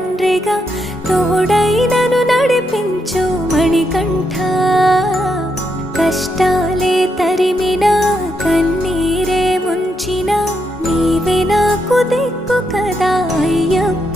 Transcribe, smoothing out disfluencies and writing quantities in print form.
తండ్రిగా తోడై నన్ను నడిపించు మణికంఠ. కష్టాలే తరిమినా కన్నీరే ముంచిన నీవే నాకు దిక్కు కదా అయ్యప్ప.